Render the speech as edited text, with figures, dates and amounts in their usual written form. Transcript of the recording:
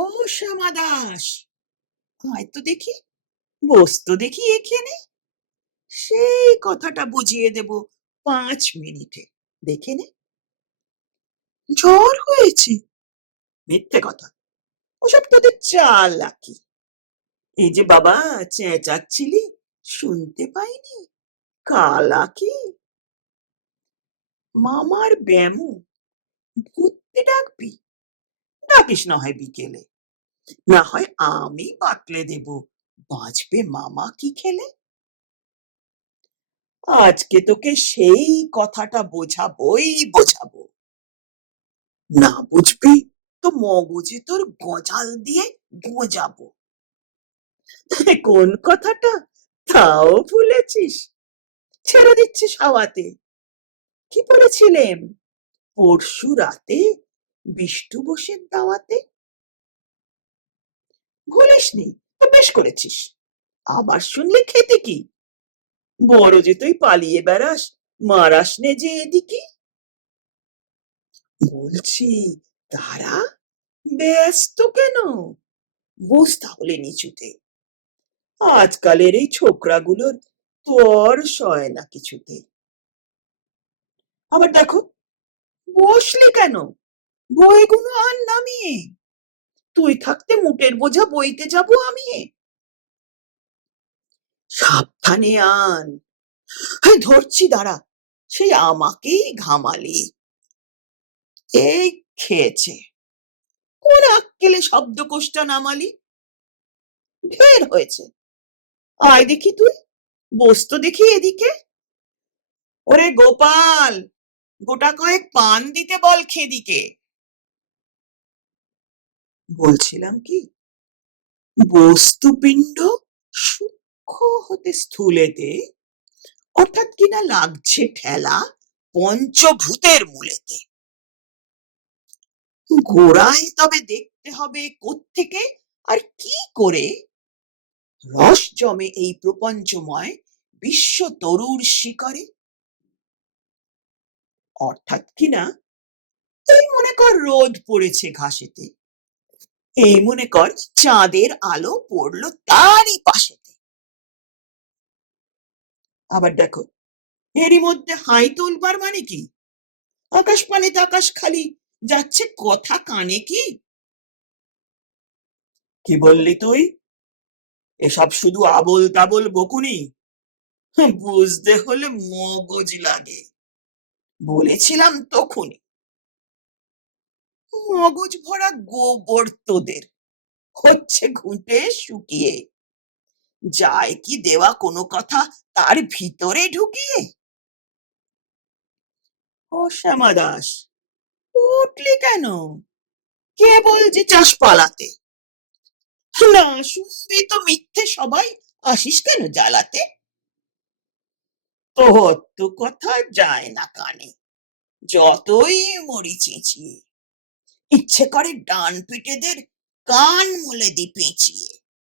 ও শ্যামা দাস, আয় তো দেখি, বস তো দেখি এখানে। সেই কথাটা বুঝিয়ে দেব 5 মিনিটে। দেখে নে। জ্বর হয়েছে? মিথ্যে কথা, ওসব তোদের চালাকি। এই যে বাবা চেঁচাচ্ছিলি, শুনতে পাইনি? কালা কি? মামার ব্যামো, ভূতে ডাকবি? ডাকিস না হয় বিকেলে, না হয় আমি বাতলে দেব। বাঁচবে মামা কি খেলে? আজকে তোকে সেই কথাটা বোঝাবোই বোঝাবো। না বুঝবি তো মগজে তোর গজাল দিয়ে গোজাবো। কোন কথাটা তাও ভুলেছিস? ছেড়ে দিচ্ছিস হাওয়াতে। কি পড়েছিলেম পরশু রাতে বিষ্টু বসের দাওয়াতে? ভুলিসনি তো বেশ করেছিস। আবার শুনলে খেতে কি? বড় যে তুই পালিয়ে বেড়াস, মারাস নে যে এদিকে। বলছি তারা ব্যস্ত কেন? বস তাহলে নিচুতে। আজকালের এই ছোকরাগুলোর তর সয় না কিছুতে। আবার দেখো, বসলে কেন? বইগুলো আর নামিয়ে। তুই থাকতে মুটের বোঝা বইতে যাব আমি? সাবধানে আন। হ্যাঁ ধরছি, দাঁড়া। সেই আমাকেই ঘামালি। এই খেয়েছে। কোন আক্কেলে শব্দকোষটা নামালি? ঢের হয়েছে। আয় দেখি তুই, বস তো দেখি এদিকে। ওরে গোপাল, গোটা কয়েক পান দিতে বল খেদিকে। বলছিলাম কি, বস্তুপিণ্ড সূক্ষ্ম হতে স্থূলেতে, অর্থাৎ কিনা লাগছে ঠেলা পঞ্চভূতের মূলেতে। গোড়ায় তবে দেখতে হবে কোত্থেকে আর কি করে রস জমে এই প্রপঞ্চময় বিশ্ব তরুর শিকরে। অর্থাৎ কিনা, এই মনে কর রোদ পড়েছে ঘাসেতে, এই মনে কর চাঁদের আলো পড়লো তারই পাশেতে। আবার দেখো, এরই মধ্যে হাই তোলবার মানে কি? আকাশ পানে আকাশ খালি যাচ্ছে, কথা কানে কি? কি বললি তুই? এসব শুধু আবোল তাবোল বকুনি? বুঝতে হলে মগজ লাগে। বলেছিলাম তখনই, মগজ ভরা গোবর তোদের, হচ্ছে ঘুঁটে শুকিয়ে। যায় কি দেওয়া কোনো কথা তার ভিতরে ঢুকিয়ে। ও শ্যামা দাস, উঠলি কেন? কে বলছে চাষ পালাতে? না শুনবি তো মিথ্যে সবাই, আসিস কেন জ্বালাতে? তোর তো কথা যায় না কানে, যতই মরি চেঁচিয়ে। ইচ্ছে করে ডান পিটেদের কান মুলে দি পেঁচিয়ে।